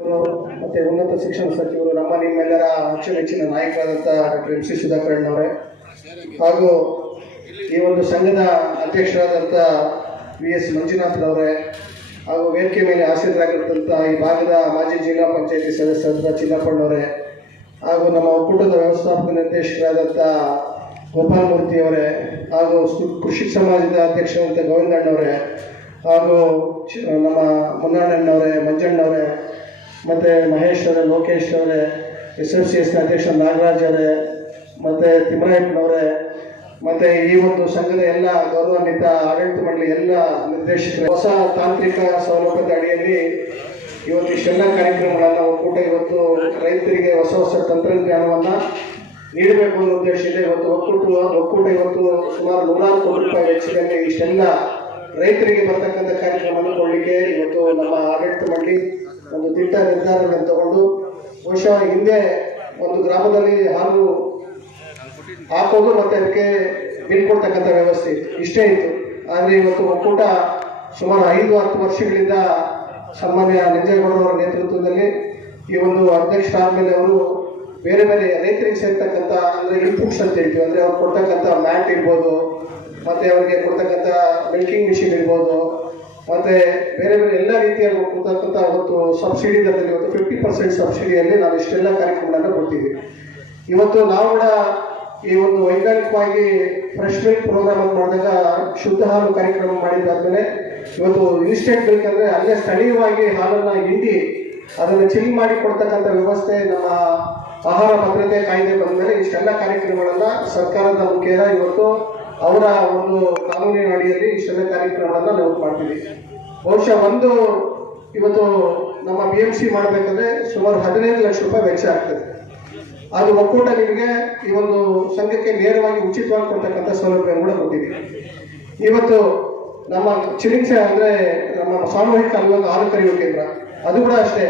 ಮತ್ತೆ ಉನ್ನತ ಶಿಕ್ಷಣ ಸಚಿವರು ನಮ್ಮ ನಿಮ್ಮೆಲ್ಲರ ಅಚ್ಚುಮೆಚ್ಚಿನ ನಾಯಕರಾದಂಥ ಡಾಕ್ಟರ್ ಎಂ ಸಿ ಸುಧಾಕರಣ್ಣವರೇ ಹಾಗೂ ಈ ಒಂದು ಸಂಘದ ಅಧ್ಯಕ್ಷರಾದಂಥ ವಿ ಎಸ್ ಮಂಜುನಾಥ್ರವರೇ ಹಾಗೂ ವೇದಿಕೆ ಮೇಲೆ ಆಸೀನರಾಗಿರ್ತಂಥ ಈ ಭಾಗದ ಮಾಜಿ ಜಿಲ್ಲಾ ಪಂಚಾಯತಿ ಸದಸ್ಯರಾದ ಚಿನ್ನಪ್ಪಣ್ಣವರೇ ಹಾಗೂ ನಮ್ಮ ಒಕ್ಕೂಟದ ವ್ಯವಸ್ಥಾಪಕ ಗೋಪಾಲಮೂರ್ತಿ ಅವರೇ, ಹಾಗೂ ಕೃಷಿ ಸಮಾಜದ ಅಧ್ಯಕ್ಷರಾದಂಥ ಗೋವಿಂದಣ್ಣವರೇ, ಹಾಗೂ ನಮ್ಮ ಮುನ್ನಣ್ಣನವರೇ ಮಂಜಣ್ಣವರೇ ಮತ್ತು ಮಹೇಶ್ ಅವರೇ, ಲೋಕೇಶ್ ಅವರೇ ಎಸ್ ಎಫ್ ಸಿ ಎಸ್ನ ಅಧ್ಯಕ್ಷ ನಾಗರಾಜ್ ಅವರೇ, ಮತ್ತು ತಿಮ್ಮರಾಯಪ್ಪನವರೇ ಮತ್ತು ಈ ಒಂದು ಸಂಘದ ಎಲ್ಲ ಗೌರವಾನ್ವಿತ ಆಡಳಿತ ಮಂಡಳಿ ಎಲ್ಲ ನಿರ್ದೇಶಕರು, ಹೊಸ ತಾಂತ್ರಿಕ ಸೌಲಭ್ಯದ ಅಡಿಯಲ್ಲಿ ಇವತ್ತು ಇಷ್ಟೆಲ್ಲ ಕಾರ್ಯಕ್ರಮಗಳನ್ನು ಒಕ್ಕೂಟ ಇವತ್ತು ರೈತರಿಗೆ ಹೊಸ ಹೊಸ ತಂತ್ರಜ್ಞಾನವನ್ನು ನೀಡಬೇಕು ಅನ್ನೋ ಉದ್ದೇಶದಿಂದ ಇವತ್ತು ಒಕ್ಕೂಟ ಒಕ್ಕೂಟ ಇವತ್ತು ಸುಮಾರು ನೂರಾರು ಕೋಟಿ ರೂಪಾಯಿ ವೆಚ್ಚದಲ್ಲಿ ಇಷ್ಟೆಲ್ಲ ರೈತರಿಗೆ ಬರ್ತಕ್ಕಂಥ ಕಾರ್ಯಕ್ರಮವನ್ನು ಕೊಡಲಿಕ್ಕೆ ಇವತ್ತು ನಮ್ಮ ಆಡಳಿತ ಮಂಡಳಿ ಒಂದು ದಿಟ್ಟ ನಿರ್ಧಾರಗಳನ್ನು ತಗೊಂಡು ಬಹುಶಃ ಹಿಂದೆ ಒಂದು ಗ್ರಾಮದಲ್ಲಿ ಹಾಲು ಹಾಕೋದು ಮತ್ತೆ ಅದಕ್ಕೆ ಬಿಲ್ ಕೊಡ್ತಕ್ಕಂಥ ವ್ಯವಸ್ಥೆ ಇತ್ತು ಇಷ್ಟೇ ಇತ್ತು. ಆದರೆ ಇವತ್ತು ಒಕ್ಕೂಟ ಸುಮಾರು ಐದು, ಹತ್ತು ವರ್ಷಗಳಿಂದ ಸನ್ಮಾನ್ಯ ನಿಂಜೇಗೌಡರವರ ನೇತೃತ್ವದಲ್ಲಿ ಈ ಒಂದು ಅಧ್ಯಕ್ಷರಾದ್ಮೇಲೆ ಅವರು ಬೇರೆ ಬೇರೆ ರೈತರಿಗೆ ಸೇರ್ತಕ್ಕಂಥ ಅಂದರೆ ಇನ್ಪುಟ್ಸ್ ಅಂತ ಹೇಳ್ತೀವಿ. ಅಂದರೆ ಅವ್ರು ಕೊಡ್ತಕ್ಕಂಥ ಮ್ಯಾಟ್ ಇರ್ಬೋದು, ಮತ್ತು ಅವರಿಗೆ ಕೊಡ್ತಕ್ಕಂಥ ಮಿಲ್ಕಿಂಗ್ ಮಿಷಿನ್ ಇರ್ಬೋದು ಮತ್ತು ಬೇರೆ ಬೇರೆ ಎಲ್ಲ ರೀತಿಯಲ್ಲಿ ಕೊಡ್ತಕ್ಕಂಥ ಇವತ್ತು ಸಬ್ಸಿಡಿ ದರದಲ್ಲಿ ಇವತ್ತು ಫಿಫ್ಟಿ ಪರ್ಸೆಂಟ್ ಸಬ್ಸಿಡಿಯಲ್ಲಿ ನಾವು ಇಷ್ಟೆಲ್ಲ ಕಾರ್ಯಕ್ರಮಗಳನ್ನು ಕೊಡ್ತೀವಿ ಇವತ್ತು ನಾವು ಕೂಡ ಈ ಒಂದು ವೈಜ್ಞಾನಿಕವಾಗಿ ಫ್ರೆಶ್ ಮಿಲ್ಕ್ ಪ್ರೋಗ್ರಾಮ್ ಅಂತ ಮಾಡಿದಾಗ ಶುದ್ಧ ಹಾಲು ಕಾರ್ಯಕ್ರಮ ಮಾಡಿದ್ದಾದ್ಮೇಲೆ ಇವತ್ತು ಇನ್ಸ್ಟೆಂಟ್ ಮಿಲ್ಕ್ ಅಂದರೆ ಅಲ್ಲೇ ಸ್ಥಳೀಯವಾಗಿ ಹಾಲನ್ನು ಹಿಂಡಿ ಅದನ್ನು ಚಿಲ್ ಮಾಡಿ ಕೊಡ್ತಕ್ಕಂಥ ವ್ಯವಸ್ಥೆ, ನಮ್ಮ ಆಹಾರ ಭದ್ರತೆ ಕಾಯ್ದೆ ಬಂದಮೇಲೆ ಇಷ್ಟೆಲ್ಲ ಕಾರ್ಯಕ್ರಮಗಳನ್ನು ಸರ್ಕಾರದ ಮುಖೇನ ಇವತ್ತು ಅವರ ಒಂದು ಕಾನೂನಿನ ಅಡಿಯಲ್ಲಿ ಇಷ್ಟೆಲ್ಲ ಕಾರ್ಯಕ್ರಮಗಳನ್ನು ನಾವು ಮಾಡ್ತೀವಿ. ಬಹುಶಃ ಒಂದು ಇವತ್ತು ನಮ್ಮ ಬಿ ಎಂ ಸಿ ಮಾಡಬೇಕಂದ್ರೆ ಸುಮಾರು ಹದಿನೈದು ಲಕ್ಷ ರೂಪಾಯಿ ವೆಚ್ಚ ಆಗ್ತದೆ. ಅದು ಒಕ್ಕೂಟ ನಿಮಗೆ ಈ ಒಂದು ಸಂಘಕ್ಕೆ ನೇರವಾಗಿ ಉಚಿತವಾಗಿ ಕೊಡ್ತಕ್ಕಂಥ ಸೌಲಭ್ಯ ಕೂಡ ಕೊಟ್ಟಿದೆ. ಇವತ್ತು ನಮ್ಮ ಚಿಕಿತ್ಸೆ ಅಂದರೆ ನಮ್ಮ ಸಾಮೂಹಿಕ ಅಲ್ಲೊಂದು ಹಾಲು ಕರೆಯುವ ಕೇಂದ್ರ. ಅದು ಕೂಡ ಅಷ್ಟೇ.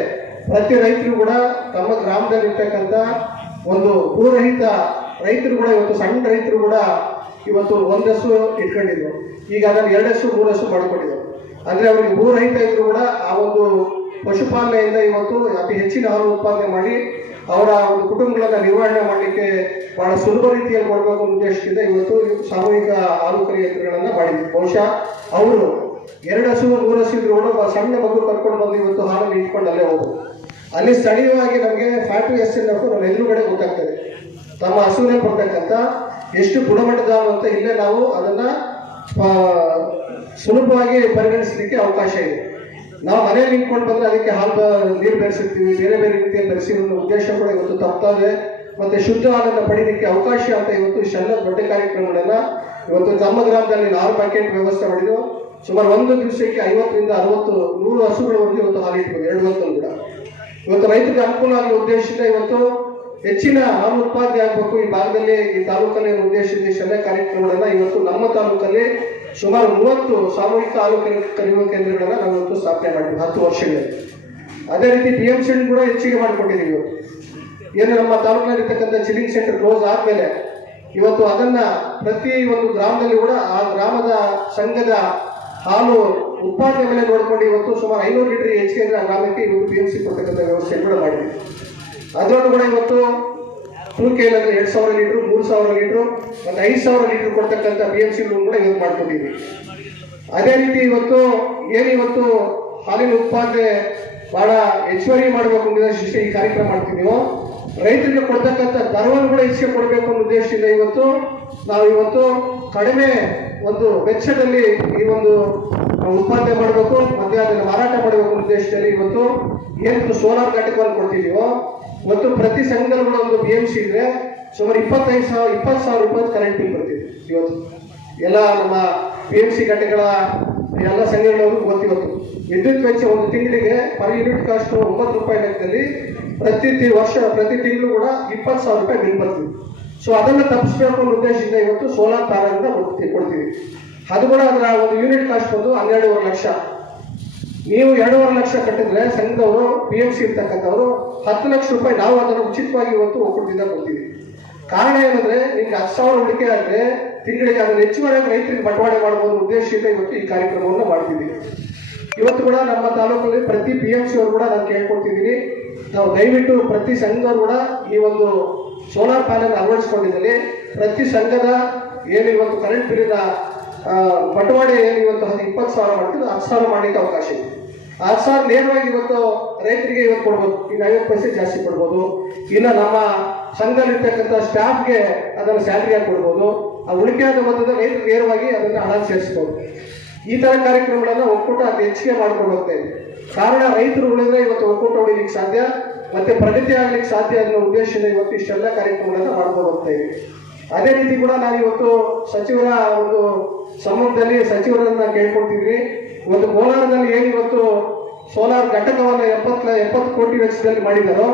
ಪ್ರತಿ ರೈತರು ಕೂಡ ತಮ್ಮ ಗ್ರಾಮದಲ್ಲಿರ್ತಕ್ಕಂಥ ಒಂದು ಭೂರಹಿತ ರೈತರು ಕೂಡ, ಇವತ್ತು ಸಣ್ಣ ರೈತರು ಕೂಡ ಇವತ್ತು ಒಂದಷ್ಟು ಇಟ್ಕೊಂಡಿದ್ರು. ಈಗ ಅದನ್ನು ಎರಡಷ್ಟು, ಮೂರಷ್ಟು ಮಾಡ್ಕೊಂಡಿದ್ರು. ಅಂದರೆ ಅವರಿಗೆ ರೈತ ಇದ್ರು ಕೂಡ ಆ ಒಂದು ಪಶುಪಾಲನೆಯಿಂದ ಇವತ್ತು ಅತಿ ಹೆಚ್ಚಿನ ಹಾಲು ಉತ್ಪಾದನೆ ಮಾಡಿ ಅವರ ಒಂದು ಕುಟುಂಬಗಳನ್ನು ನಿರ್ವಹಣೆ ಮಾಡಲಿಕ್ಕೆ ಬಹಳ ಸುಲಭ ರೀತಿಯಲ್ಲಿ ಮಾಡಬೇಕು ಉದ್ದೇಶದಿಂದ ಇವತ್ತು ಸಾಮೂಹಿಕ ಹಾಲು ಕರಿ ಯಂತ್ರಗಳನ್ನು ಮಾಡಿದ್ವಿ ಬಹುಶಃ ಅವರು ಎರಡು ಹಸು ಮೂರು ಹಸು ಇದ್ರು ಕೂಡ ಸಣ್ಣ ಮಗು ಕರ್ಕೊಂಡು ಬಂದು ಇವತ್ತು ಹಾಲನ್ನು ಇಟ್ಕೊಂಡು ಅಲ್ಲೇ ಹೋಗ್ಬೋದು ಅಲ್ಲಿ ಸ್ಥಳೀಯವಾಗಿ ನಮಗೆ ಫ್ಯಾಕ್ಟ್ರಿ ಎಸ್ ಎನ್ ಎಫ್ ನಮ್ಮ ಎದುರುಗಡೆ ಗೊತ್ತಾಗ್ತದೆ. ತಮ್ಮ ಹಸುವಿನ ಕೊಡ್ತಕ್ಕಂಥ ಎಷ್ಟು ಗುಣಮಟ್ಟದ ಅಂತ ಇಲ್ಲೇ ನಾವು ಅದನ್ನ ಸುಲಭವಾಗಿ ಪರಿಗಣಿಸಲಿಕ್ಕೆ ಅವಕಾಶ ಇದೆ. ನಾವು ಮನೆಯಲ್ಲಿ ನಿಂತ್ಕೊಂಡು ಬಂದ್ರೆ ಅದಕ್ಕೆ ಹಾಲು ನೀರು ಬೆರೆಸಿರ್ತೀವಿ, ಬೇರೆ ಬೇರೆ ರೀತಿಯಲ್ಲಿ ಬೆರೆಸಿ ಒಂದು ಉದ್ದೇಶ ಕೂಡ ಇವತ್ತು ತಪ್ಪಾದೆ ಮತ್ತೆ ಶುದ್ಧ ಹಾಲನ್ನು ಪಡೀಲಿಕ್ಕೆ ಅವಕಾಶ ಅಂತ ಇವತ್ತು ಇಷ್ಟೆಲ್ಲ ದೊಡ್ಡ ಕಾರ್ಯಕ್ರಮಗಳನ್ನ ಇವತ್ತು ನಮ್ಮ ಗ್ರಾಮದಲ್ಲಿ ನಾರು ಪ್ಯಾಕೆಟ್ ವ್ಯವಸ್ಥೆ ಮಾಡಿದ್ರು. ಸುಮಾರು ಒಂದು ದಿವಸಕ್ಕೆ ಐವತ್ತರಿಂದ ಅರವತ್ತು, ನೂರು ಹಸುಗಳವರೆಗೂ ಇವತ್ತು ಹಾಲು ಇಟ್ಬೋದು, ಎರಡು ಹೊತ್ತಲ್ಲಿ ಕೂಡ. ಇವತ್ತು ರೈತರಿಗೆ ಅನುಕೂಲ ಆಗುವ ಉದ್ದೇಶದಿಂದ ಇವತ್ತು ಹೆಚ್ಚಿನ ಹಾಲು ಉತ್ಪಾದನೆ ಆಗಬೇಕು ಈ ಭಾಗದಲ್ಲಿ ಈ ತಾಲೂಕಲ್ಲಿ ಉದ್ದೇಶದ ಇಷ್ಟೆಲ್ಲ ಕಾರ್ಯಕ್ರಮಗಳನ್ನ ಇವತ್ತು ನಮ್ಮ ತಾಲೂಕಲ್ಲಿ ಸುಮಾರು ಮೂವತ್ತು ಸಾಮೂಹಿಕ ಹಾಲು ಕರೆ- ಕರೆಯುವ ಕೇಂದ್ರಗಳನ್ನ ನಾವು ಇವತ್ತು ಸ್ಥಾಪನೆ ಮಾಡಿದ್ವಿ, ಹತ್ತು ವರ್ಷಗಳಲ್ಲಿ ಅದೇ ರೀತಿ ಬಿ ಎಂ ಸೆಂಟ್ ಕೂಡ ಹೆಚ್ಚಿಗೆ ಮಾಡಿಕೊಂಡಿದ್ದೀವಿ ಇವತ್ತು. ಏನು ನಮ್ಮ ತಾಲೂಕಿನಲ್ಲಿ ಇರ್ತಕ್ಕಂಥ ಚಿಲ್ಲಿಂಗ್ ಸೆಂಟರ್ ಕ್ಲೋಸ್ ಆದ್ಮೇಲೆ ಇವತ್ತು ಅದನ್ನ ಪ್ರತಿ ಒಂದು ಗ್ರಾಮದಲ್ಲಿ ಕೂಡ ಆ ಗ್ರಾಮದ ಸಂಘದ ಹಾಲು ಉತ್ಪಾದನೆ ಮೇಲೆ ನೋಡಿಕೊಂಡು ಇವತ್ತು ಸುಮಾರು ಐನೂರು ಲೀಟರ್ ಹೆಚ್ಚಿಗೆ ಗ್ರಾಮಕ್ಕೆ ಇವತ್ತು ಬಿ ಎಂ ಸಿ ಕೊಡ್ತಕ್ಕಂಥ ವ್ಯವಸ್ಥೆ ಕೂಡ ಮಾಡಿದ್ವಿ. ಅದರಲ್ಲೂ ಕೂಡ ಇವತ್ತು ಟೂಕೇಲ್ ಅಂದ್ರೆ ಎರಡು ಸಾವಿರ ಲೀಟ್ರು, ಮೂರು ಸಾವಿರ ಲೀಟ್ರು ಮತ್ತು ಐದು ಸಾವಿರ ಲೀಟ್ರ್ ಕೊಡ್ತಕ್ಕಂಥ ಬಿ ಎಂ ಸಿ ಕೂಡ ಇವತ್ತು ಮಾಡ್ಕೊಂಡಿದ್ದೀವಿ ಅದೇ ರೀತಿ ಇವತ್ತು ಏನು ಇವತ್ತು ಹಾಲಿನ ಉತ್ಪಾದನೆ ಬಹಳ ಹೆಚ್ಚುವರಿ ಮಾಡಬೇಕು ಅನ್ನೋ ಈ ಕಾರ್ಯಕ್ರಮ ಮಾಡ್ತಿದ್ದೀವೋ, ರೈತರಿಗೆ ಕೊಡ್ತಕ್ಕಂಥ ದರವನ್ನು ಕೂಡ ಹೆಚ್ಚಿಗೆ ಕೊಡಬೇಕು ಅನ್ನೋ ಉದ್ದೇಶದಿಂದ ಇವತ್ತು ನಾವು ಇವತ್ತು ಕಡಿಮೆ ಒಂದು ವೆಚ್ಚದಲ್ಲಿ ಈ ಒಂದು ಉತ್ಪಾದನೆ ಮಾಡಬೇಕು, ಮತ್ತೆ ಅದನ್ನು ಮಾರಾಟ ಮಾಡಬೇಕು ಅನ್ನೋ ಉದ್ದೇಶದಲ್ಲಿ ಇವತ್ತು ಏನು ಸೋಲಾರ್ ಘಟಕವನ್ನು ಕೊಡ್ತಿದ್ದೀವೋ ಇವತ್ತು ಪ್ರತಿ ಸಂಘದಲ್ಲೂ ಕೂಡ ಒಂದು ಬಿ ಎಂ ಸಿ ಇದ್ರೆ ಸುಮಾರು ಇಪ್ಪತ್ತೈದು ಸಾವಿರ, ಇಪ್ಪತ್ತು ಸಾವಿರ ರೂಪಾಯಿ ಕರೆಂಟ್ ಬಿಲ್ ಬರ್ತಿದೆ ಇವತ್ತು. ಎಲ್ಲ ನಮ್ಮ ಪಿ ಎಂ ಸಿ ಘಟಕಗಳ ಎಲ್ಲ ಸಂಘಗಳವರು ಗೊತ್ತಿವತ್ತು ವಿದ್ಯುತ್ ವೆಚ್ಚ ಒಂದು ತಿಂಗಳಿಗೆ ಪರ್ ಯೂನಿಟ್ ಕಾಸ್ಟ್ ಒಂಬತ್ತು ರೂಪಾಯಿ ಲೆಕ್ಕದಲ್ಲಿ ಪ್ರತಿ ವರ್ಷ, ಪ್ರತಿ ತಿಂಗಳು ಕೂಡ ಇಪ್ಪತ್ತು ಸಾವಿರ ರೂಪಾಯಿ ಬಿಲ್ ಬರ್ತೀವಿ ಸೊ ಅದನ್ನು ತಪ್ಪಿಸಬೇಕು ಅನ್ನೋ ಉದ್ದೇಶದಿಂದ ಇವತ್ತು ಸೋಲಾರ್ ಕೊಡ್ತೀವಿ ಕೊಡ್ತೀವಿ. ಅದು ಕೂಡ ಅದರ ಒಂದು ಯೂನಿಟ್ ಕಾಸ್ಟ್ ಬಂದು ಹನ್ನೆರಡೂವರೆ ಲಕ್ಷ. ನೀವು ಎರಡೂವರೆ ಲಕ್ಷ ಕಟ್ಟಿದ್ರೆ ಸಂಘದವರು ಪಿ ಎಂ ಸಿ ಇರ್ತಕ್ಕಂಥವ್ರು ಹತ್ತು ಲಕ್ಷ ರೂಪಾಯಿ ನಾವು ಅದನ್ನು ಉಚಿತವಾಗಿ ಇವತ್ತು ಒಕ್ಕೂಟದಿಂದ ಕೊಡ್ತೀವಿ. ಕಾರಣ ಏನಂದ್ರೆ, ನಿಮ್ಗೆ ಹತ್ತು ಸಾವಿರ ಹೂಡಿಕೆ ಆದ್ರೆ ತಿಂಗಳಿಗೆ ಅದನ್ನು ಹೆಚ್ಚುವರಿಯಾಗಿ ರೈತರಿಗೆ ಬಟವಾಡೆ ಮಾಡಬಹುದು ಉದ್ದೇಶದಿಂದ ಇವತ್ತು ಈ ಕಾರ್ಯಕ್ರಮವನ್ನು ಮಾಡ್ತಿದ್ದೀವಿ ಇವತ್ತು ಕೂಡ ನಮ್ಮ ತಾಲೂಕಲ್ಲಿ ಪ್ರತಿ ಪಿ ಎಂ ಸಿ ಅವರು ಕೂಡ ನಾನು ಕೇಳ್ಕೊಳ್ತಿದ್ದೀನಿ ನಾವು ದಯವಿಟ್ಟು ಪ್ರತಿ ಸಂಘದವರು ಕೂಡ ಈ ಒಂದು ಸೋಲಾರ್ ಪ್ಯಾನೆಲ್ ಅಳವಡಿಸ್ಕೊಂಡಿದ್ದಲ್ಲಿ ಪ್ರತಿ ಸಂಘದ ಏನು ಇವತ್ತು ಕರೆಂಟ್ ಬಿಲ್ಲಿನ ಬಟವಾಡೆ ಏನು ಇವತ್ತು ಇಪ್ಪತ್ತು ಸಾವಿರ ಮಾಡ್ತೀವಿ ಹತ್ತು ಸಾವಿರ ಮಾಡಲಿಕ್ಕೆ ಅವಕಾಶ ಇದೆ. ಹತ್ತು ಸಾವಿರ ನೇರವಾಗಿ ಇವತ್ತು ರೈತರಿಗೆ ಇವತ್ತು ಕೊಡ್ಬೋದು. ಇನ್ನು ಐವತ್ತು ಪೈಸೆ ಜಾಸ್ತಿ ಕೊಡ್ಬೋದು. ಇನ್ನು ನಮ್ಮ ಸಂಘದಲ್ಲಿರ್ತಕ್ಕಂಥ ಸ್ಟಾಫ್ಗೆ ಅದನ್ನು ಸ್ಯಾಲ್ರಿಯಾಗಿ ಕೊಡ್ಬೋದು. ಆ ಉಳಿಕೆಯಾದ ಮೊತ್ತದ ರೈತರು ನೇರವಾಗಿ ಅದನ್ನು ಹಣ ಸೇರಿಸ್ಬೋದು. ಈ ಥರ ಕಾರ್ಯಕ್ರಮಗಳನ್ನು ಒಕ್ಕೂಟ ಅತಿ ಹೆಚ್ಚಿಗೆ ಮಾಡ್ಕೊಂಡು ಹೋಗ್ತಾ ಇದೆ. ಕಾರಣ ರೈತರು ಉಳಿದ್ರೆ ಇವತ್ತು ಒಕ್ಕೂಟ ಉಳಿಲಿಕ್ಕೆ ಸಾಧ್ಯ, ಮತ್ತೆ ಪ್ರಗತಿ ಆಗ್ಲಿಕ್ಕೆ ಸಾಧ್ಯ ಅನ್ನೋ ಉದ್ದೇಶದಿಂದ ಇವತ್ತು ಇಷ್ಟೆಲ್ಲ ಕಾರ್ಯಕ್ರಮಗಳನ್ನು ಮಾಡ್ಕೊಂಡು ಹೋಗ್ತಾ ಇದ್ದೀವಿ ಅದೇ ರೀತಿ ಕೂಡ ನಾನು ಇವತ್ತು ಸಚಿವರ ಒಂದು ಸಂಬಂಧದಲ್ಲಿ ಸಚಿವರನ್ನ ಕೇಳ್ಕೊಳ್ತಿದ್ವಿ ಒಂದು ಕೋಲಾರದಲ್ಲಿ ಏನು ಇವತ್ತು ಸೋಲಾರ್ ಘಟಕವನ್ನು ಎಪ್ಪತ್ತ ಎಪ್ಪತ್ತು ಕೋಟಿ ವೆಚ್ಚದಲ್ಲಿ ಮಾಡಿದಾರೋ,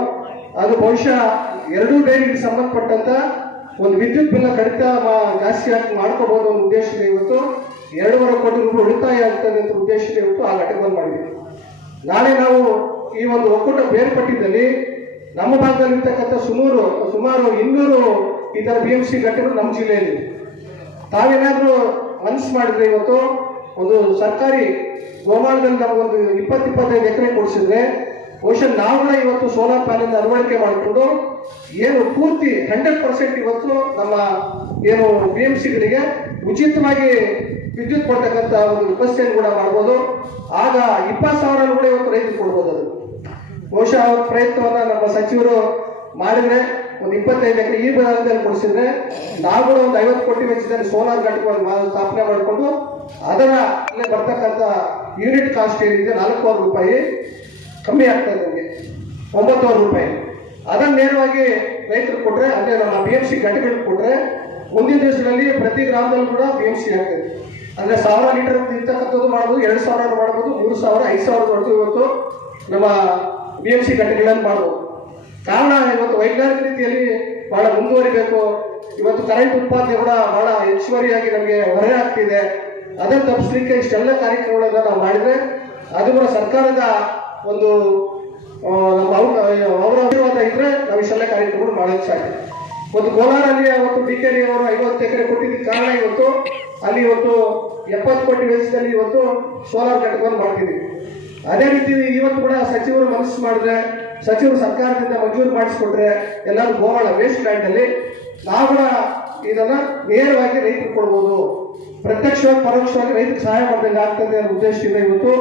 ಅದು ಬಹುಶಃ ಎರಡೂ ಡೈರಿಗೆ ಸಂಬಂಧಪಟ್ಟಂತ ಒಂದು ವಿದ್ಯುತ್ ಬಿಲ್ ಕಡಿತ ಜಾಸ್ತಿ ಆಗಿ ಮಾಡ್ಕೋಬಹುದು ಅನ್ನೋ ಉದ್ದೇಶದ ಇವತ್ತು ಎರಡೂವರೆ ಕೋಟಿ ರೂಪಾಯಿ ಉಳಿತಾಯ ಆಗ್ತದೆ ಅಂತ ಉದ್ದೇಶದ ಇವತ್ತು ಆ ಘಟಕವನ್ನು ಮಾಡಿದ್ವಿ. ನಾಳೆ ನಾವು ಈ ಒಂದು ಒಕ್ಕೂಟ ಬೇರ್ಪಟ್ಟಿದ್ದಲ್ಲಿ ನಮ್ಮ ಭಾಗದಲ್ಲಿರ್ತಕ್ಕಂಥ ಸುಮಾರು ಸುಮಾರು ಇನ್ನೂರು ಈ ಥರ ಬಿ ಎಂ ಸಿ ಘಟಕಗಳು ನಮ್ಮ ಜಿಲ್ಲೆಯಲ್ಲಿ. ತಾವೇನಾದ್ರೂ ಮನಸ್ಸು ಮಾಡಿದ್ರೆ ಇವತ್ತು ಒಂದು ಸರ್ಕಾರಿ ಗೋಮಾಳದಲ್ಲಿ ನಮಗೊಂದು ಇಪ್ಪತ್ತು, ಇಪ್ಪತ್ತೈದು ಎಕರೆ ಕೊಡಿಸಿದ್ರೆ ಬಹುಶಃ ನಾವು ಕೂಡ ಇವತ್ತು ಸೋಲಾರ್ ಪ್ಯಾನೆಲ್ ಅಳವಡಿಕೆ ಮಾಡಿಕೊಂಡು ಏನು ಪೂರ್ತಿ ಹಂಡ್ರೆಡ್ ಪರ್ಸೆಂಟ್ ಇವತ್ತು ನಮ್ಮ ಏನು ಬಿ ಎಂ ಸಿಗಳಿಗೆ ಉಚಿತವಾಗಿ ವಿದ್ಯುತ್ ಕೊಡ್ತಕ್ಕಂಥ ಒಂದು ವ್ಯವಸ್ಥೆಯನ್ನು ಕೂಡ ಮಾಡ್ಬೋದು. ಆಗ ಇಪ್ಪತ್ತು ಸಾವಿರ ಕೂಡ ಇವತ್ತು ರೈತರು ಕೊಡ್ಬೋದು ಅದು. ಬಹುಶಃ ಪ್ರಯತ್ನವನ್ನ ನಮ್ಮ ಸಚಿವರು ಮಾಡಿದ್ರೆ ಒಂದು ಇಪ್ಪತ್ತೈದು ಎಕರೆ ಈ ಭಾಗದಲ್ಲಿ ಕೊಡಿಸಿದ್ರೆ ನಾವು ಕೂಡ ಒಂದು ಐವತ್ತು ಕೋಟಿ ವೆಚ್ಚದಲ್ಲಿ ಸೋಲಾರ್ ಘಟಕವನ್ನು ಸ್ಥಾಪನೆ ಮಾಡಿಕೊಂಡು ಅದರ ಅಲ್ಲೇ ಬರ್ತಕ್ಕಂಥ ಯೂನಿಟ್ ಕಾಸ್ಟ್ ಏನಿದೆ ನಾಲ್ಕೂವರೆ ರೂಪಾಯಿ ಕಮ್ಮಿ ಆಗ್ತದೆ ನಮಗೆ. ಒಂಬತ್ತುವರೆ ರೂಪಾಯಿ. ಅದನ್ನು ನೇರವಾಗಿ ರೈತರು ಕೊಟ್ಟರೆ ಅಂದರೆ ನಮ್ಮ ಬಿ ಎಂ ಸಿ ಘಟಕಗಳಿಗೆ ಕೊಟ್ಟರೆ ಮುಂದಿನ ದಿವಸದಲ್ಲಿ ಪ್ರತಿ ಗ್ರಾಮದಲ್ಲೂ ಕೂಡ ಬಿ ಎಂ ಸಿ ಆಗ್ತದೆ. ಅಂದರೆ ಸಾವಿರ ಲೀಟರ್ ಇರ್ತಕ್ಕಂಥದ್ದು ಮಾಡ್ಬೋದು, ಎರಡು ಸಾವಿರ ಮಾಡ್ಬೋದು, ಮೂರು ಸಾವಿರ, ಐದು ಸಾವಿರ ಇವತ್ತು ನಮ್ಮ ಬಿ ಎಂ ಸಿ ಘಟಕಗಳನ್ನು ಮಾಡ್ಬೋದು. ಕಾರಣ ಇವತ್ತು ವೈಜ್ಞಾನಿಕ ರೀತಿಯಲ್ಲಿ ಬಹಳ ಮುಂದುವರಿಬೇಕು. ಇವತ್ತು ಕರೆಂಟ್ ಉತ್ಪಾದನೆ ಕೂಡ ಬಹಳ ಹೆಚ್ಚುವರಿಯಾಗಿ ನಮಗೆ ಹೊರೆ ಆಗ್ತಿದೆ. ಅದನ್ನು ತಪ್ಪಿಸ್ಲಿಕ್ಕೆ ಇಷ್ಟೆಲ್ಲ ಕಾರ್ಯಕ್ರಮಗಳನ್ನು ನಾವು ಮಾಡಿದ್ರೆ ಅದು ಕೂಡ ಸರ್ಕಾರದ ಒಂದು ಅವ್ರ ಆಶೀರ್ವಾದ ಇದ್ರೆ ನಾವು ಇಷ್ಟೆಲ್ಲ ಕಾರ್ಯಕ್ರಮಗಳು ಮಾಡೋಕ್ಕೆ ಸಾಧ್ಯ. ಒಂದು ಕೋಲಾರಲ್ಲಿ ಅವತ್ತು ಡಿ ಕೆ ಅವರು ಐವತ್ತು ಎಕರೆ ಕೊಟ್ಟಿದ್ದ ಕಾರಣ ಇವತ್ತು ಅಲ್ಲಿ ಇವತ್ತು ಎಪ್ಪತ್ತು ಕೋಟಿ ವೆಚ್ಚದಲ್ಲಿ ಇವತ್ತು ಸೋಲಾರ್ ಘಟಕವನ್ನು ಮಾಡ್ತಿದ್ದೀವಿ. ಅದೇ ರೀತಿ ಇವತ್ತು ಕೂಡ ಸಚಿವರು ಮನಸ್ಸು ಮಾಡಿದ್ರೆ ಸಚಿವರು ಸರ್ಕಾರದಿಂದ ಮಂಜೂರು ಮಾಡಿಸ್ಕೊಟ್ರೆ ಎಲ್ಲರೂ ಗೋವಾಳ ವೇಸ್ಟ್ ಲ್ಯಾಂಡ್ ಅಲ್ಲಿ ನಾವು ಕೂಡ ಇದನ್ನ ನೇರವಾಗಿ ರೈತರು ಕೊಡ್ಬೋದು. ಪ್ರತ್ಯಕ್ಷವಾಗಿ, ಪರೋಕ್ಷವಾಗಿ ರೈತರಿಗೆ ಸಹಾಯ ಮಾಡಿದಂಗೆ ಆಗ್ತದೆ ಅನ್ನೋ ಉದ್ದೇಶದಿಂದ ಇವತ್ತು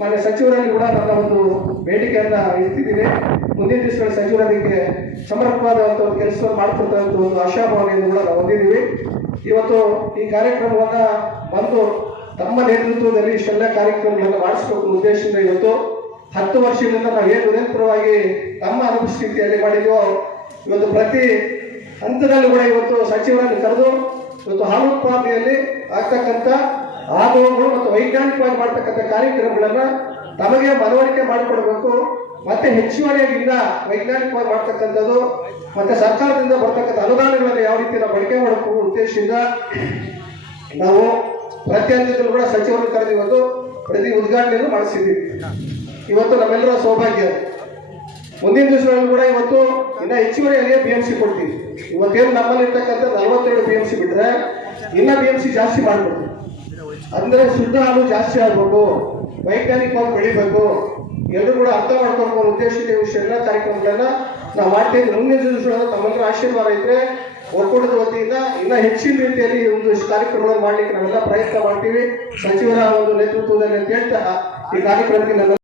ಮಾನ್ಯ ಸಚಿವರಲ್ಲಿ ಕೂಡ ನನ್ನ ಒಂದು ಬೇಡಿಕೆಯನ್ನ ಇರ್ತಿದ್ದೀನಿ ಮುಂದಿನ ದಿವಸಗಳ ಸಚಿವರಿಗೆ ಸಮರ್ಪವಾದಂಥ ಒಂದು ಕೆಲಸವನ್ನು ಮಾಡ್ಕೊಡ್ತಾ ಅಂತ ಒಂದು ಆಶಾಭಾವನೆಯನ್ನು ಕೂಡ ನಾವು ಹೊಂದಿದ್ದೀವಿ. ಇವತ್ತು ಈ ಕಾರ್ಯಕ್ರಮವನ್ನ ಬಂದು ತಮ್ಮ ನೇತೃತ್ವದಲ್ಲಿ ಇಷ್ಟೆಲ್ಲ ಕಾರ್ಯಕ್ರಮಗಳನ್ನು ಮಾಡಿಸ್ಬೇಕು ಉದ್ದೇಶದಿಂದ ಇವತ್ತು ಹತ್ತು ವರ್ಷಗಳಿಂದ ನಾವು ಏನು ನಿರಂತರವಾಗಿ ನಮ್ಮ ಅನುಪಸ್ಥಿತಿಯಲ್ಲಿ ಮಾಡಿದ್ವೋ, ಇವತ್ತು ಪ್ರತಿ ಹಂತದಲ್ಲೂ ಕೂಡ ಇವತ್ತು ಸಚಿವರನ್ನು ಕರೆದು ಇವತ್ತು ಹಾಲು ಉತ್ಪಾದನೆಯಲ್ಲಿ ಆಗ್ತಕ್ಕಂಥ ಆಗೋಗಳು ಮತ್ತು ವೈಜ್ಞಾನಿಕವಾಗಿ ಮಾಡ್ತಕ್ಕಂಥ ಕಾರ್ಯಕ್ರಮಗಳನ್ನು ತಮಗೆ ಮನವರಿಕೆ ಮಾಡಿಕೊಡಬೇಕು. ಮತ್ತೆ ಹೆಚ್ಚುವರಿಯಾಗಿಂದ ವೈಜ್ಞಾನಿಕವಾಗಿ ಮಾಡ್ತಕ್ಕಂಥದ್ದು, ಮತ್ತೆ ಸರ್ಕಾರದಿಂದ ಬರ್ತಕ್ಕಂಥ ಅನುದಾನಗಳನ್ನು ಯಾವ ರೀತಿ ನಾವು ಬಳಕೆ ಮಾಡಬೇಕು ಉದ್ದೇಶದಿಂದ ನಾವು ಪ್ರತಿಯೊಂದು ಕೂಡ ಸಚಿವರು ಕರೆದಿವತ್ತು ಪ್ರತಿ ಉದ್ಘಾಟನೆಯನ್ನು ಮಾಡಿಸಿದ್ದೀವಿ. ಇವತ್ತು ನಮ್ಮೆಲ್ಲರ ಸೌಭಾಗ್ಯ. ಮುಂದಿನ ದಿವಸಗಳಲ್ಲಿ ಕೂಡ ಇವತ್ತು ಇನ್ನ ಹೆಚ್ಚುವರಿಯಾಗಿ ಬಿ ಎಂ ಸಿ ಕೊಡ್ತೀವಿ. ಇವತ್ತೇನು ನಮ್ಮಲ್ಲಿ ಇರ್ತಕ್ಕಂಥ ನಲವತ್ತೆರಡು ಬಿ ಎಂ ಸಿ ಬಿಟ್ರೆ ಇನ್ನ ಬಿ ಎಂ ಸಿ ಜಾಸ್ತಿ ಮಾಡಬೇಕು. ಅಂದ್ರೆ ಶುದ್ಧ ಹಾಲು ಜಾಸ್ತಿ ಆಗ್ಬೇಕು ವೈಜ್ಞಾನಿಕವಾಗಿ ಬೆಳಿಬೇಕು. ಎಲ್ಲರೂ ಕೂಡ ಅರ್ಥ ಮಾಡ್ಕೊಂಡು ಉದ್ದೇಶಿತ ವಿಷಯ ಎಲ್ಲ ಕಾರ್ಯಕ್ರಮಗಳನ್ನ ನಾವು ಮಾಡ್ತೀವಿ. ಮುಂದಿನ ದಿವಸಗಳಲ್ಲಿ ತಮ್ಮೆಲ್ಲರ ಆಶೀರ್ವಾದ ಇದ್ರೆ ಒಕ್ಕೂಟದ ವತಿಯಿಂದ ಇನ್ನ ಹೆಚ್ಚಿನ ರೀತಿಯಲ್ಲಿ ಒಂದು ಕಾರ್ಯಕ್ರಮಗಳನ್ನು ಮಾಡ್ಲಿಕ್ಕೆ ನಾವೆಲ್ಲ ಪ್ರಯತ್ನ ಮಾಡ್ತೀವಿ. ಸಚಿವರ ಒಂದು ನೇತೃತ್ವದಲ್ಲಿ ಅಂತ ಹೇಳ್ತಾ ಈ ಕಾರ್ಯಕ್ರಮಕ್ಕೆ ನನ್ನ